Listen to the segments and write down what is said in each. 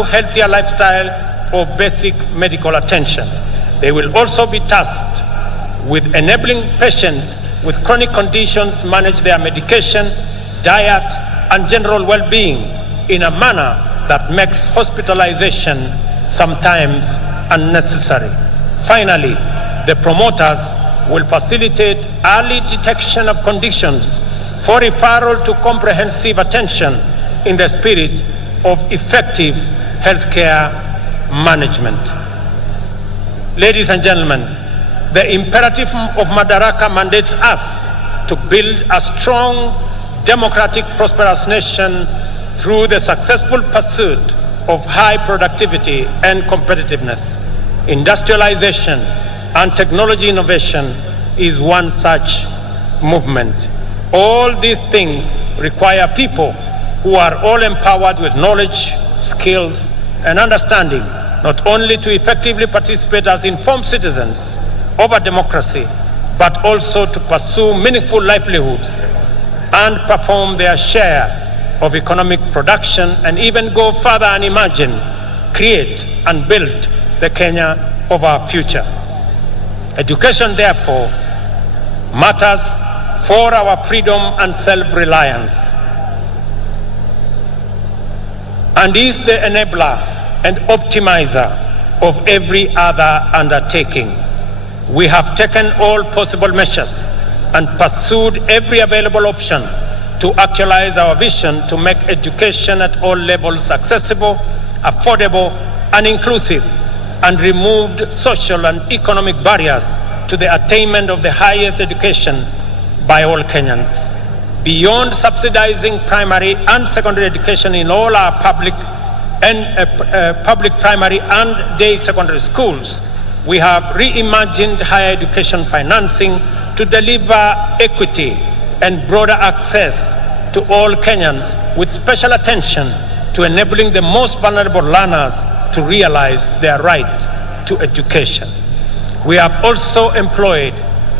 healthier lifestyle or basic medical attention. They will also be tasked with enabling patients with chronic conditions manage their medication, diet, and general well-being in a manner that makes hospitalization sometimes unnecessary. Finally, the promoters will facilitate early detection of conditions for referral to comprehensive attention in the spirit of effective healthcare management. Ladies and gentlemen, the imperative of Madaraka mandates us to build a strong, democratic, prosperous nation through the successful pursuit of high productivity and competitiveness. Industrialization and technology innovation is one such movement. All these things require people who are all empowered with knowledge, skills, and understanding, not only to effectively participate as informed citizens of a democracy, but also to pursue meaningful livelihoods and perform their share of economic production, and even go further and imagine, create, and build the Kenya of our future. Education, therefore, matters for our freedom and self-reliance, and is the enabler and optimizer of every other undertaking. We have taken all possible measures and pursued every available option to actualize our vision to make education at all levels accessible, affordable, and inclusive, and removed social and economic barriers to the attainment of the highest education by all Kenyans. Beyond subsidizing primary and secondary education in all our public primary and day secondary schools, we have reimagined higher education financing to deliver equity and broader access to all Kenyans, with special attention to enabling the most vulnerable learners to realize their right to education. We have also employed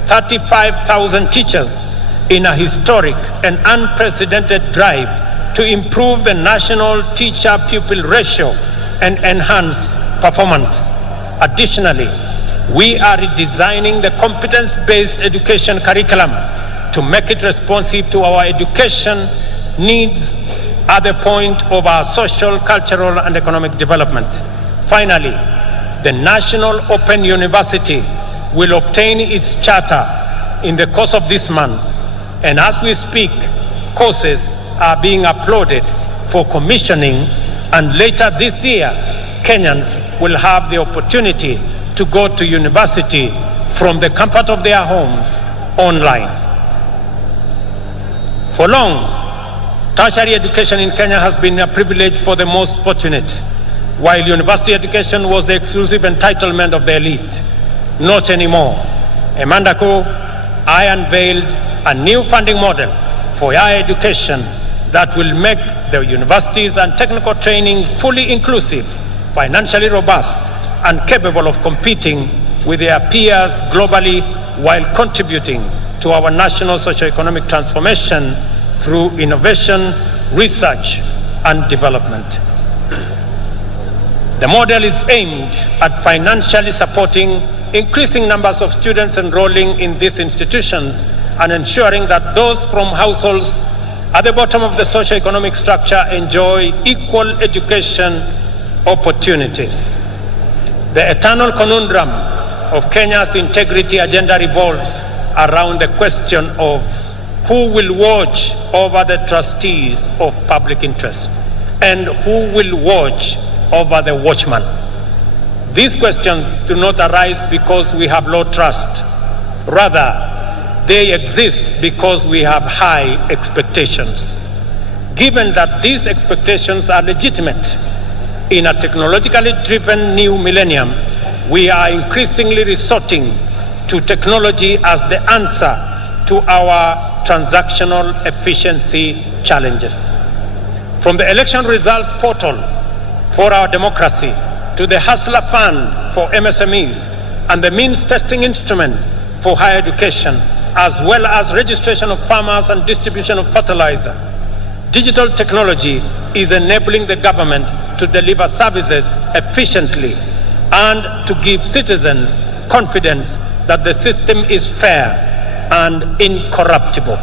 35,000 teachers in a historic and unprecedented drive to improve the national teacher-pupil ratio and enhance performance. Additionally, we are redesigning the competence-based education curriculum to make it responsive to our education needs at the point of our social, cultural, and economic development. Finally, the National Open University will obtain its charter in the course of this month, and as we speak, courses are being uploaded for commissioning, and later this year, Kenyans will have the opportunity to go to university from the comfort of their homes online. For long, tertiary education in Kenya has been a privilege for the most fortunate, while university education was the exclusive entitlement of the elite. Not anymore. A month ago, I unveiled a new funding model for higher education that will make the universities and technical training fully inclusive, financially robust, and capable of competing with their peers globally, while contributing to our national socio-economic transformation through innovation, research, and development. The model is aimed at financially supporting increasing numbers of students enrolling in these institutions and ensuring that those from households at the bottom of the socio-economic structure enjoy equal education opportunities. The eternal conundrum of Kenya's integrity agenda revolves around the question of who will watch over the trustees of public interest and who will watch over the watchman. These questions do not arise because we have low trust. Rather, they exist because we have high expectations. Given that these expectations are legitimate, in a technologically driven new millennium, we are increasingly resorting to technology as the answer to our transactional efficiency challenges. From the election results portal for our democracy to the Hustler Fund for MSMEs and the means testing instrument for higher education, as well as registration of farmers and distribution of fertilizer, Digital technology is enabling the government to deliver services efficiently and to give citizens confidence that the system is fair and incorruptible.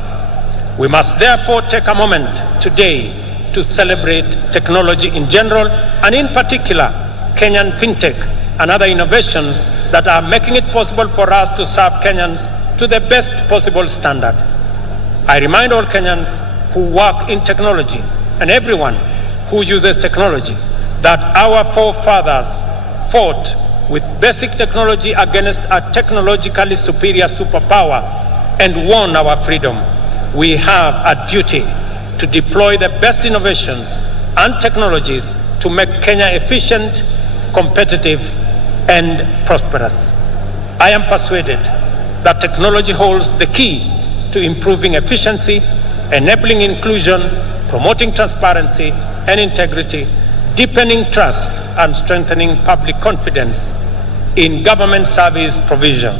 We must therefore take a moment today to celebrate technology in general, and in particular, Kenyan fintech and other innovations that are making it possible for us to serve Kenyans to the best possible standard. I remind all Kenyans who work in technology and everyone who uses technology that our forefathers fought with basic technology against a technologically superior superpower and won our freedom. We have a duty to deploy the best innovations and technologies to make Kenya efficient, competitive, and prosperous. I am persuaded that technology holds the key to improving efficiency, enabling inclusion, promoting transparency and integrity, deepening trust, and strengthening public confidence in government service provision.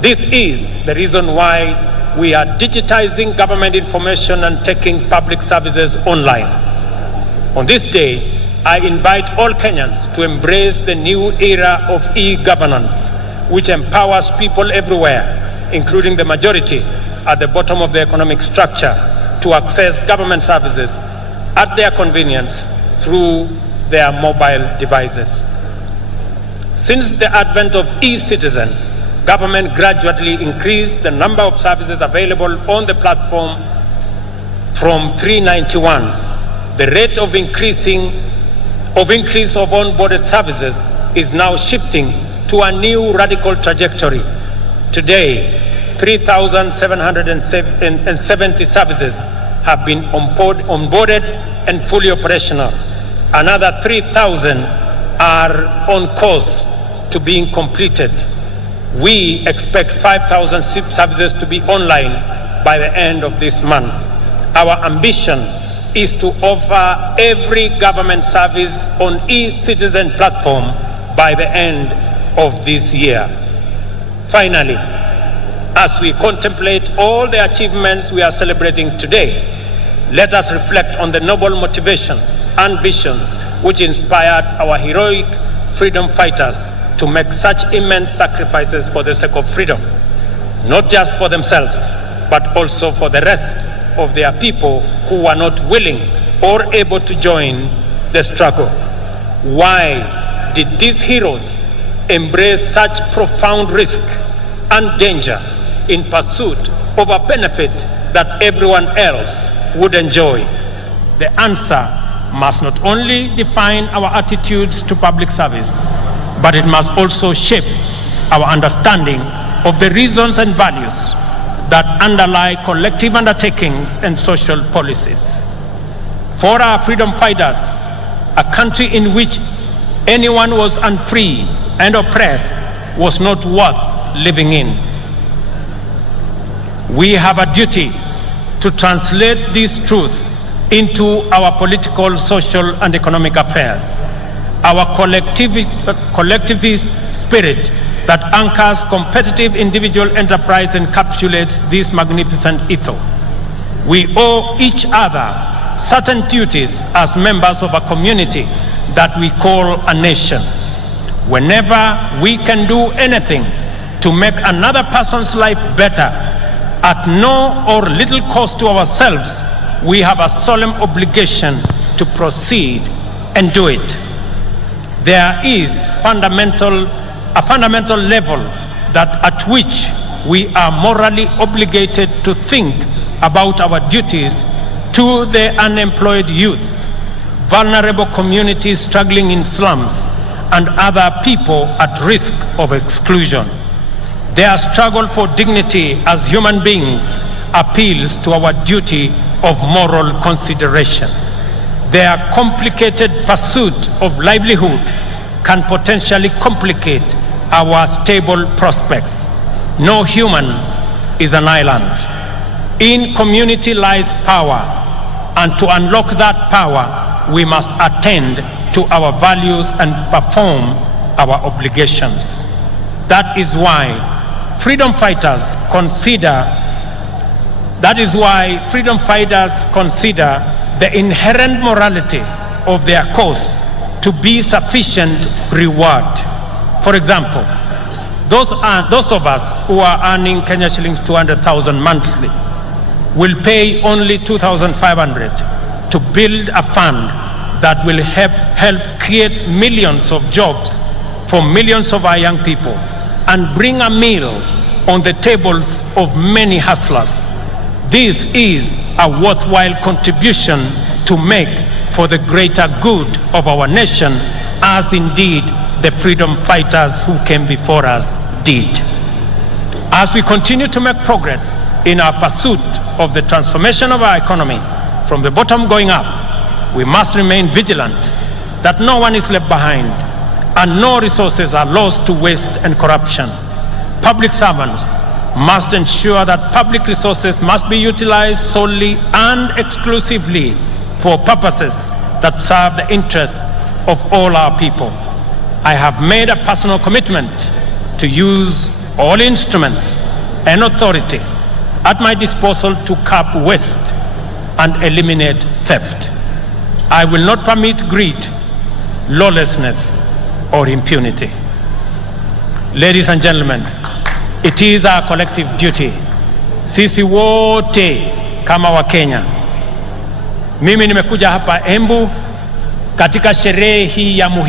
This is the reason why we are digitizing government information and taking public services online. On this day, I invite all Kenyans to embrace the new era of e-governance, which empowers people everywhere, including the majority at the bottom of the economic structure, to access government services at their convenience through their mobile devices. Since the advent of e-citizen, government gradually increased the number of services available on the platform from 391. The rate of increase of onboarded services is now shifting to a new radical trajectory. Today, 3,770 services have been onboarded and fully operational. Another 3,000 are on course to being completed. We expect 5,000 services to be online by the end of this month. Our ambition is to offer every government service on e-citizen platform by the end of this year. Finally, as we contemplate all the achievements we are celebrating today, let us reflect on the noble motivations and visions which inspired our heroic freedom fighters to make such immense sacrifices for the sake of freedom, not just for themselves, but also for the rest of their people who were not willing or able to join the struggle. Why did these heroes embrace such profound risk and danger in pursuit of a benefit that everyone else would enjoy? The answer must not only define our attitudes to public service, but it must also shape our understanding of the reasons and values that underlie collective undertakings and social policies. For our freedom fighters, a country in which anyone was unfree and oppressed was not worth living in. We have a duty to translate these truths into our political, social, and economic affairs. Our collectivist spirit that anchors competitive individual enterprise encapsulates this magnificent ethos. We owe each other certain duties as members of a community that we call a nation. Whenever we can do anything to make another person's life better, at no or little cost to ourselves, we have a solemn obligation to proceed and do it. There is a fundamental level at which we are morally obligated to think about our duties to the unemployed youth, vulnerable communities struggling in slums, and other people at risk of exclusion. Their struggle for dignity as human beings appeals to our duty of moral consideration. Their complicated pursuit of livelihood can potentially complicate our stable prospects. No human is an island. In community lies power, and to unlock that power, we must attend to our values and perform our obligations. That is why freedom fighters consider the inherent morality of their cause to be sufficient reward. For example, those of us who are earning Kenya shillings 200,000 monthly will pay only 2,500 to build a fund that will help create millions of jobs for millions of our young people and bring a meal on the tables of many hustlers. This is a worthwhile contribution to make for the greater good of our nation, as indeed the freedom fighters who came before us did. As we continue to make progress in our pursuit of the transformation of our economy from the bottom going up, we must remain vigilant that no one is left behind and no resources are lost to waste and corruption. Public servants must ensure that public resources must be utilized solely and exclusively for purposes that serve the interests of all our people. I have made a personal commitment to use all instruments and authority at my disposal to curb waste and eliminate theft. I will not permit greed, lawlessness, or impunity. Ladies and gentlemen, it is our collective duty, sisi wote kama Wakenya. Mimi nimekuja hapa Embu katika sherehe hii ya muhimu